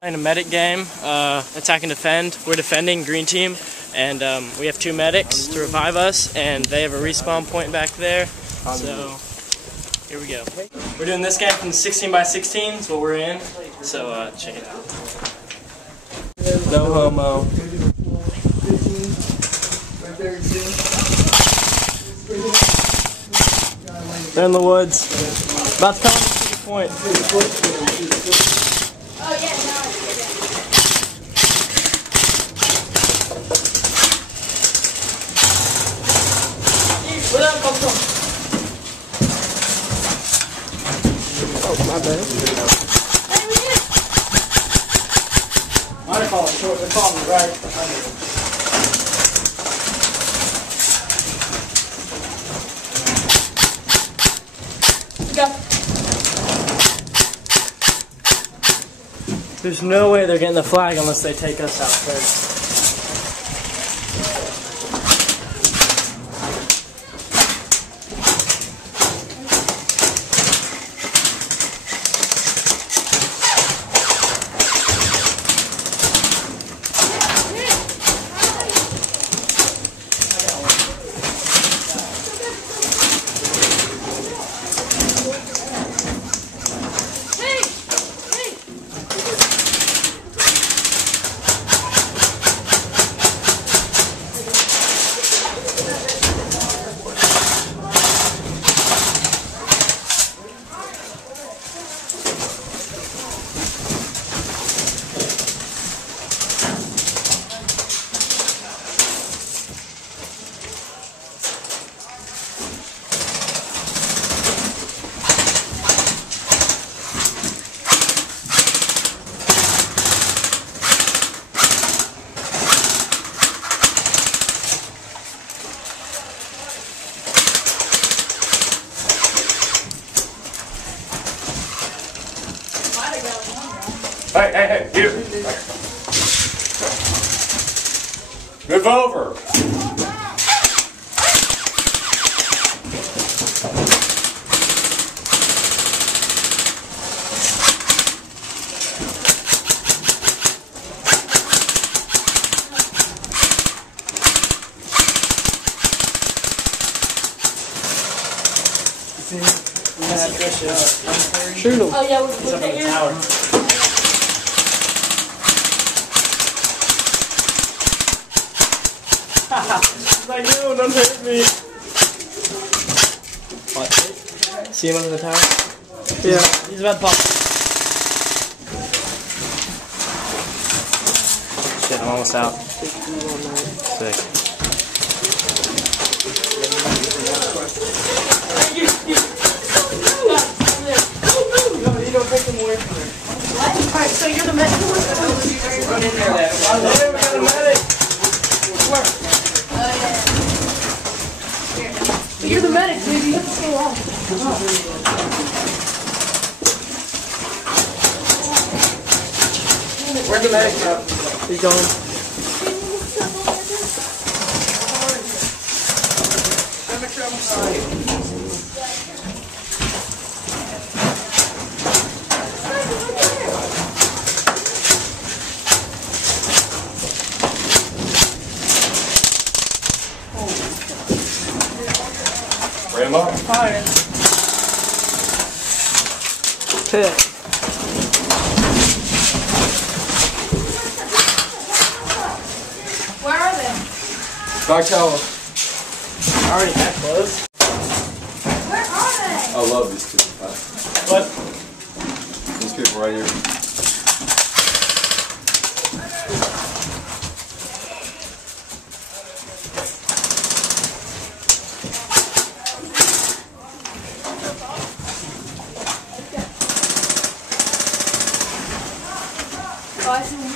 Playing a medic game, attack and defend. We're defending, green team, and we have 2 medics to revive us, and they have a respawn point back there. So here we go. We're doing this game from 16 by 16 is what we're in. So check it out. No homo. They're in the woods. About to come to the point. Oh yeah, no. Oh, my bad. Mine call it short, they call me right. Go. There's no way they're getting the flag unless they take us out first. Hey, you! Move over! Shoot him. Oh yeah, He's up in the tower. Like, no, don't hurt me. What? See him under the tower? Yeah. He's about to pop. Shit, I'm almost out. Sick. You don't take them away from there. What? Alright, so you're the medic. Run in there, Dad. We got a medic. You're the medic, dude. You have to stay on. Where's the medic go? He's going. Bring him up. Fire. Pit. Where are they? Back tower. Already that close. Where are they? I love these two. What? These people right here. Oh, I see one.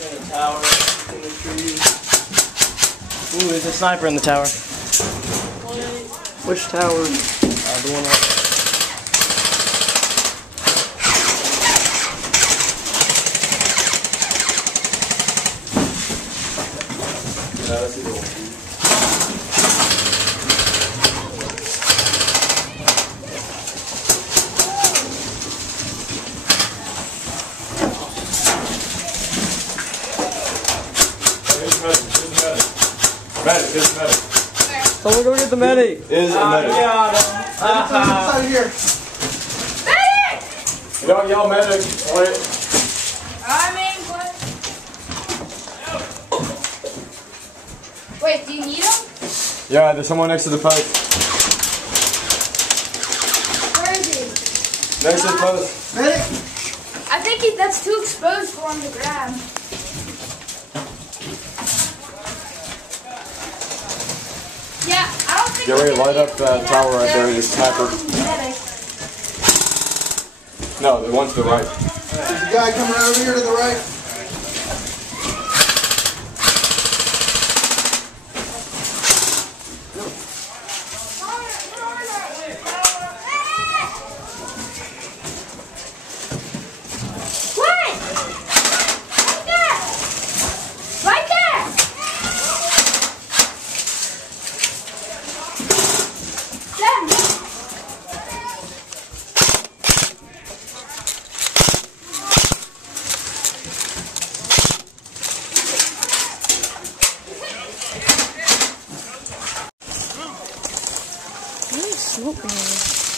In the tower, in the trees. Ooh, there's a sniper in the tower. Which tower? The one right. That's the goal. Medic, medic. Someone go get the medic. Is a medic. Inside here. You don't yell medic. Wait, do you need him? Yeah, there's someone next to the post. Where is he? Next to the post. Medic. I think that's too exposed for him to grab. Yeah, I don't think. Get ready to light up that tower right there. There's a sniper. Medic. No, the one to the right. There's a guy coming over here to the right. What is smoking?